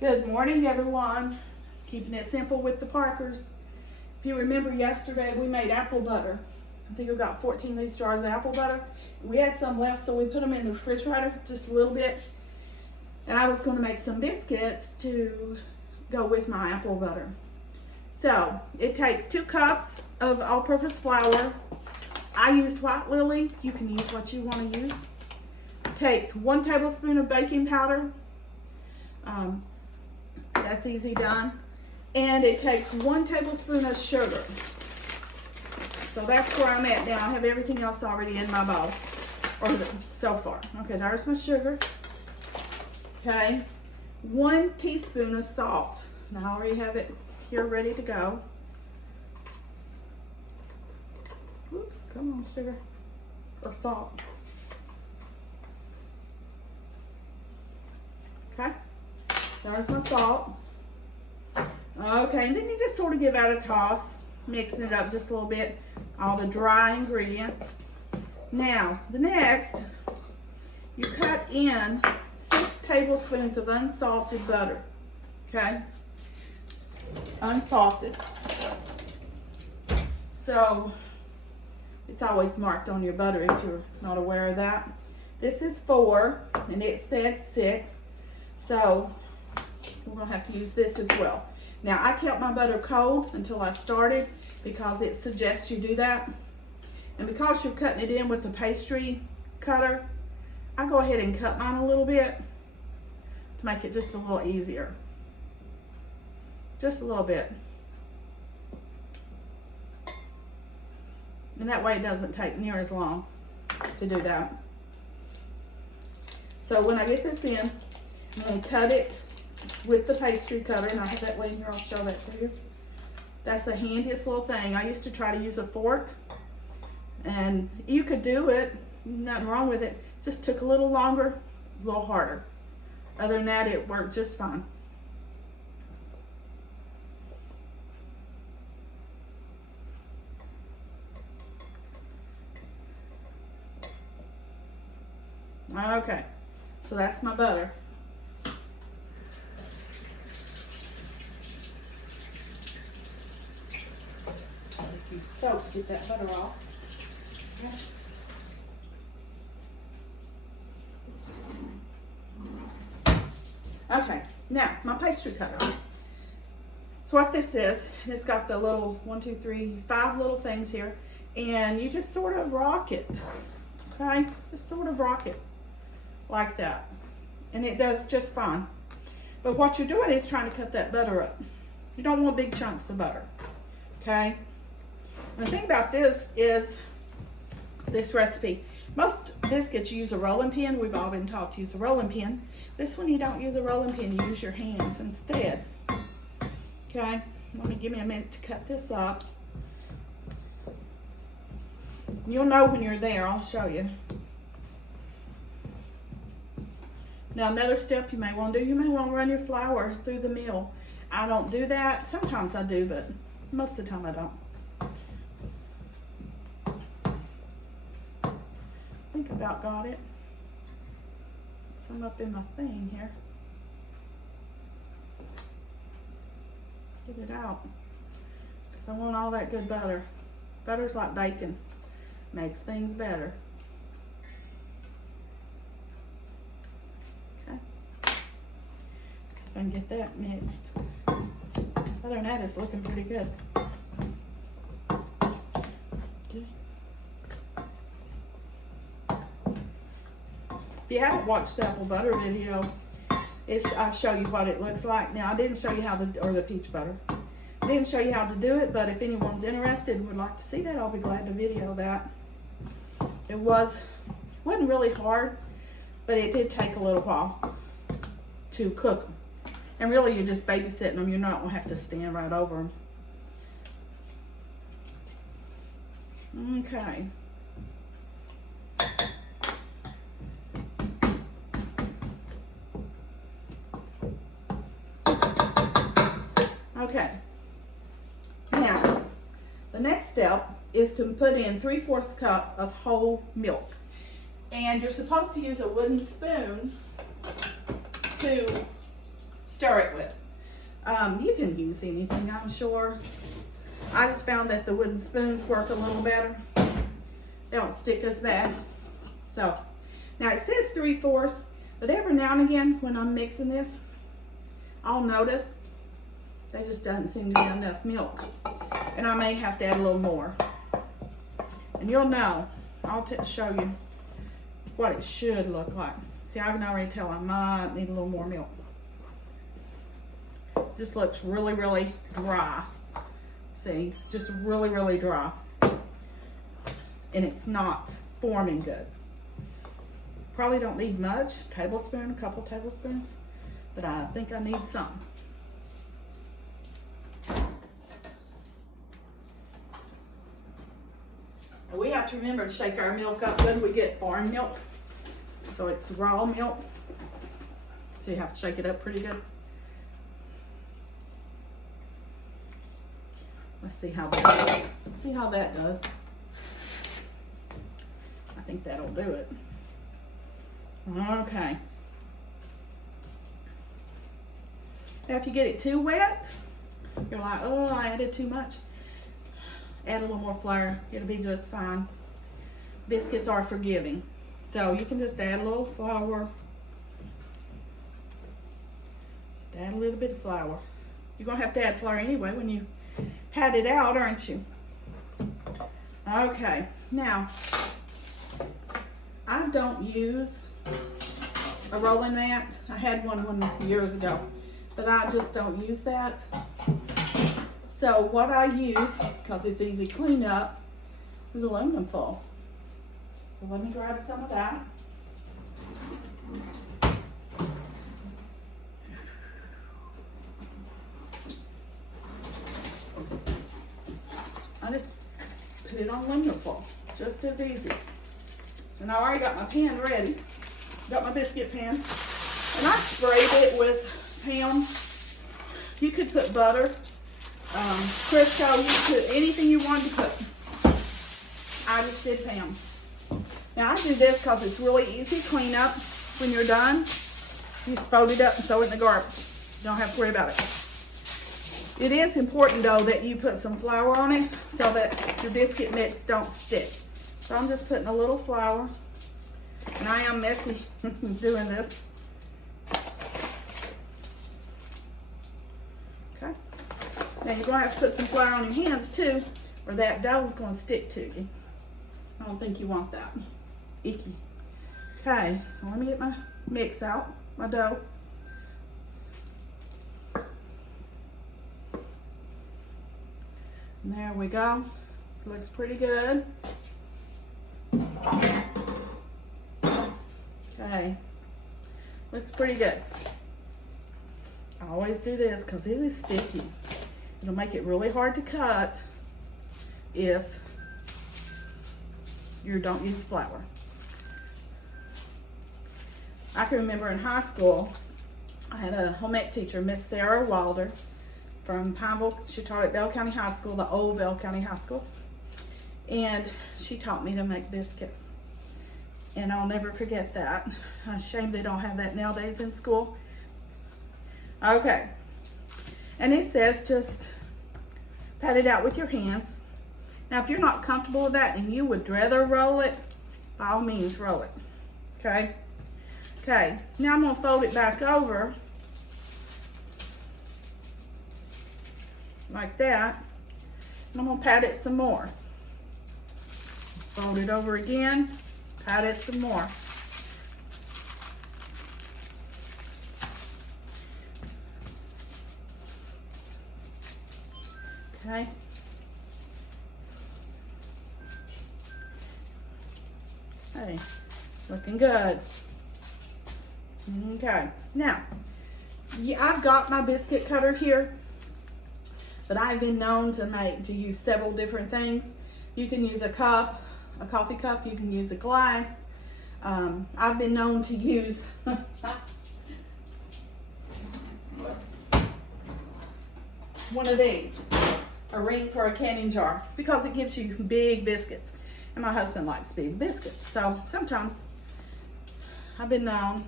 Good morning, everyone. Just keeping it simple with the Parkers. If you remember yesterday, we made apple butter. I think we got 14 of these jars of apple butter. We had some left, so we put them in the refrigerator just a little bit. And I was going to make some biscuits to go with my apple butter. So it takes 2 cups of all-purpose flour. I used white lily. You can use what you want to use. It takes 1 tablespoon of baking powder. That's easy done. And it takes 1 tablespoon of sugar. So that's where I'm at now. I have everything else already in my bowl, or so far. Okay, there's my sugar. Okay, 1 teaspoon of salt. Now I already have it here ready to go. Oops, come on, sugar, or salt. Okay, there's my salt. Okay, and then you just sort of give that a toss, mixing it up just a little bit, all the dry ingredients. Now, the next, you cut in 6 tablespoons of unsalted butter, okay? Unsalted. So, it's always marked on your butter if you're not aware of that. This is 4, and it said 6, so we're gonna have to use this as well. Now, I kept my butter cold until I started because it suggests you do that. And because you're cutting it in with the pastry cutter, I go ahead and cut mine a little bit to make it just a little easier. Just a little bit. And that way it doesn't take near as long to do that. So when I get this in, I'm going to cut it with the pastry cutter, and I have that way here. I'll show that to you. That's the handiest little thing. I used to try to use a fork, and you could do it, nothing wrong with it. Just took a little longer, a little harder. Other than that, it worked just fine. Okay, so that's my butter. Soap to get that butter off. Okay, now my pastry cutter. So what this is, it's got the little 1, 2, 3, 5 little things here, and you just sort of rock it. Okay, just sort of rock it like that, and it does just fine. But what you're doing is trying to cut that butter up. You don't want big chunks of butter. Okay. And the thing about this is this recipe. Most biscuits use a rolling pin. We've all been taught to use a rolling pin. This one you don't use a rolling pin. You use your hands instead. Okay. Give me a minute to cut this up. You'll know when you're there. I'll show you. Now another step you may want to do, you may want to run your flour through the mill. I don't do that. Sometimes I do, but most of the time I don't. I think about got it. Some up in my thing here. Get it out. Because I want all that good butter. Butter's like bacon. Makes things better. Okay. See if I can get that mixed. Other than that, it's looking pretty good. Okay. If you haven't watched the apple butter video, I'll show you what it looks like. Now, I didn't show you how to, or the peach butter. I didn't show you how to do it, but if anyone's interested and would like to see that, I'll be glad to video that. It wasn't really hard, but it did take a little while to cook them. And really, you're just babysitting them. You're not going to have to stand right over them. Okay. Okay. Now, the next step is to put in 3/4 cup of whole milk. And you're supposed to use a wooden spoon to stir it with. You can use anything, I'm sure. I just found that the wooden spoons work a little better. They don't stick as bad. So, now it says 3/4, but every now and again when I'm mixing this, I'll notice there just doesn't seem to be enough milk. And I may have to add a little more. And you'll know, I'll show you what it should look like. See, I can already tell I might need a little more milk. Just looks really, really dry. See, just really, really dry. And it's not forming good. Probably don't need much, tablespoon, a couple tablespoons, but I think I need some. We have to remember to shake our milk up when we get farm milk. So it's raw milk. So you have to shake it up pretty good. Let's see how that does. Let's see how that does. I think that'll do it. Okay. Now if you get it too wet, you're like, oh, I added too much. Add a little more flour. It'll be just fine. Biscuits are forgiving. So you can just add a little flour. Just add a little bit of flour. You're going to have to add flour anyway when you pat it out, aren't you? Okay, now I don't use a rolling mat. I had one years ago, but I just don't use that. So what I use, because it's easy to clean up, is aluminum foil. So let me grab some of that. I just put it on aluminum foil, just as easy. And I already got my pan ready. Got my biscuit pan. And I sprayed it with Pam. You could put butter, Crisco, you could put anything you wanted to put. I just did Pam. Now I do this because it's really easy to clean up when you're done. You just fold it up and throw it in the garbage. You don't have to worry about it. It is important though that you put some flour on it so that your biscuit mix don't stick. So I'm just putting a little flour, and I am messy doing this. Okay. Now you're gonna have to put some flour on your hands too, or that dough is gonna stick to you. I don't think you want that. Icky. Okay, so let me get my mix out, my dough. And there we go. Looks pretty good. Okay. Looks pretty good. I always do this because it is sticky. It'll make it really hard to cut if you don't use flour. I can remember in high school, I had a home ec teacher, Miss Sarah Wilder, from Pineville. She taught at Bell County High School, the old Bell County High School. And she taught me to make biscuits. And I'll never forget that. I'm ashamed they don't have that nowadays in school. Okay. And it says just pat it out with your hands. Now, if you're not comfortable with that and you would rather roll it, by all means, roll it. Okay? Okay. Now I'm going to fold it back over like that. And I'm going to pat it some more. Fold it over again, pat it some more. Okay. Hey, looking good. Okay, now, yeah, I've got my biscuit cutter here, but I've been known to use several different things. You can use a cup, a coffee cup, you can use a glass. I've been known to use one of these, a ring for a canning jar, because it gives you big biscuits. And my husband likes big biscuits. So sometimes I've been known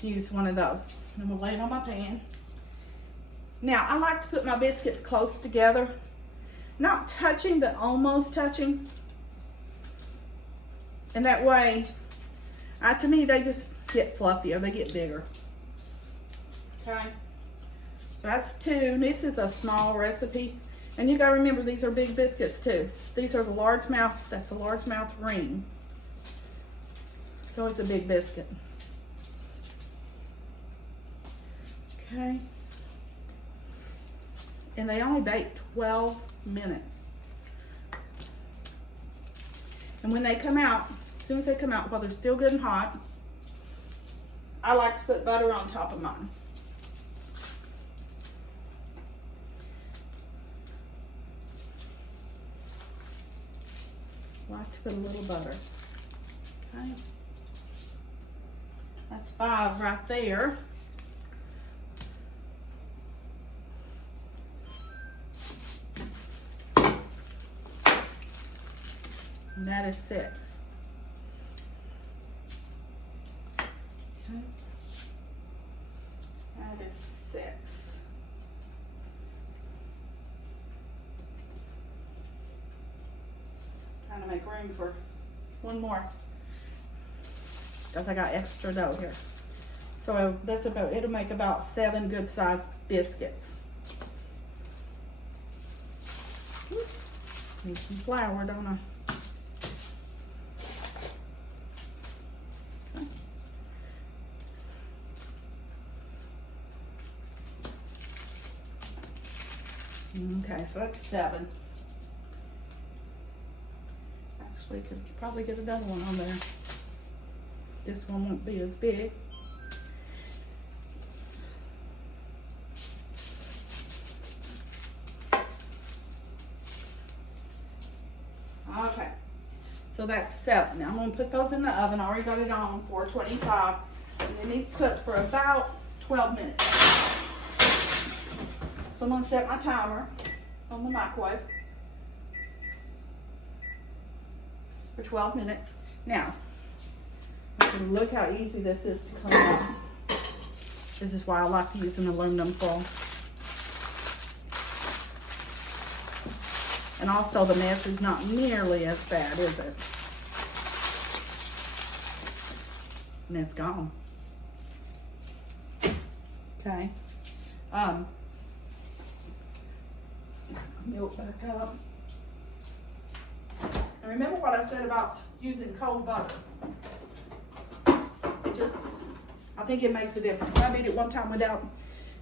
to use one of those. And I'm gonna lay it on my pan. Now, I like to put my biscuits close together. Not touching, but almost touching. And that way, to me, they just get fluffier, they get bigger. Okay, so that's 2. This is a small recipe. And you gotta remember, these are big biscuits too. These are the largemouth, that's a largemouth ring. So it's a big biscuit. Okay. And they only bake 12 minutes. And when they come out, as soon as they come out, while they're still good and hot, I like to put butter on top of mine. I like to put a little butter. Okay. That's 5 right there. And that is 6. Okay. That is 6. Trying to make room for one more, because I got extra dough here. So that's about, it'll make about 7 good sized biscuits. Need some flour, don't I? Okay, so that's 7. Actually, could probably get another one on there. This one won't be as big. Okay, so that's 7. Now I'm gonna put those in the oven. I already got it on 425, and it needs to cook for about 12 minutes. So I'm gonna set my timer on the microwave for 12 minutes. Now, look how easy this is to clean up. This is why I like to use an aluminum foil. And also the mess is not nearly as bad, is it? And it's gone. Okay. Milk back up. And remember what I said about using cold butter. I think it makes a difference. I did it one time without,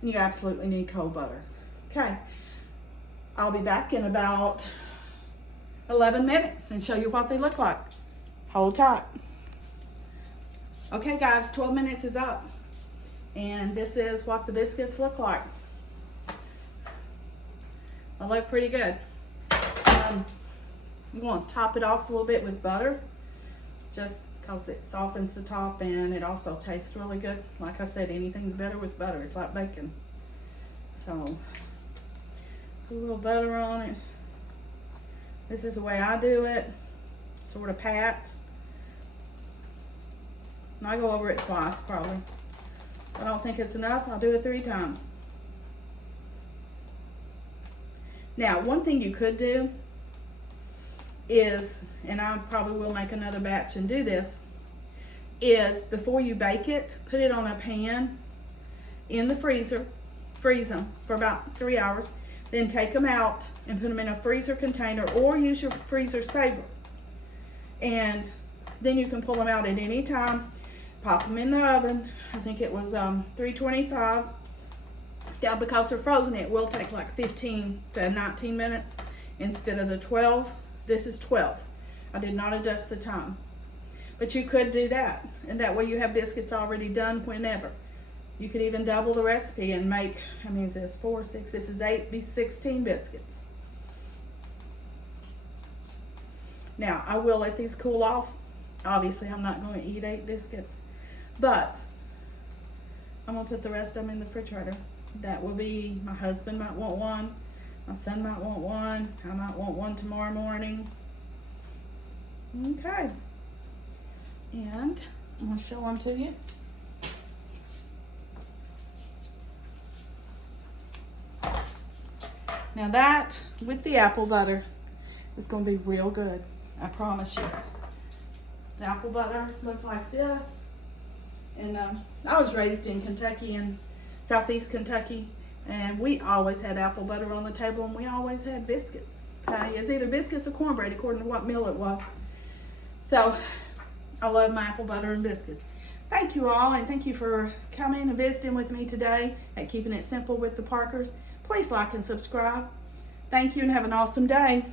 and you absolutely need cold butter. Okay, I'll be back in about 11 minutes and show you what they look like. Hold tight. Okay guys, 12 minutes is up. And this is what the biscuits look like. They look pretty good. I'm going to top it off a little bit with butter, just because it softens the top and it also tastes really good. Like I said, anything's better with butter. It's like bacon. So, put a little butter on it. This is the way I do it. Sort of pats. And I go over it twice probably. If I don't think it's enough, I'll do it 3 times. Now, one thing you could do is, and I probably will make another batch and do this, is before you bake it, put it on a pan in the freezer, freeze them for about 3 hours, then take them out and put them in a freezer container or use your freezer saver. And then you can pull them out at any time, pop them in the oven. I think it was 325. Now, because they're frozen, it will take like 15 to 19 minutes instead of the 12. This is 12. I did not adjust the time. But you could do that. And that way you have biscuits already done whenever. You could even double the recipe and make, how many is this? 4, 6, this is 8, be 16 biscuits. Now, I will let these cool off. Obviously, I'm not going to eat 8 biscuits. But I'm going to put the rest of them in the refrigerator. That will be, my husband might want one. My son might want one. I might want one tomorrow morning. Okay. And I'm going to show them to you. Now that with the apple butter is going to be real good. I promise you. The apple butter looked like this. And I was raised in Kentucky, in southeast Kentucky, and we always had apple butter on the table, and we always had biscuits. Okay, it's either biscuits or cornbread according to what meal it was. So I love my apple butter and biscuits. Thank you all, and thank you for coming and visiting with me today at Keeping It Simple with the Parkers. Please like and subscribe. Thank you, and have an awesome day.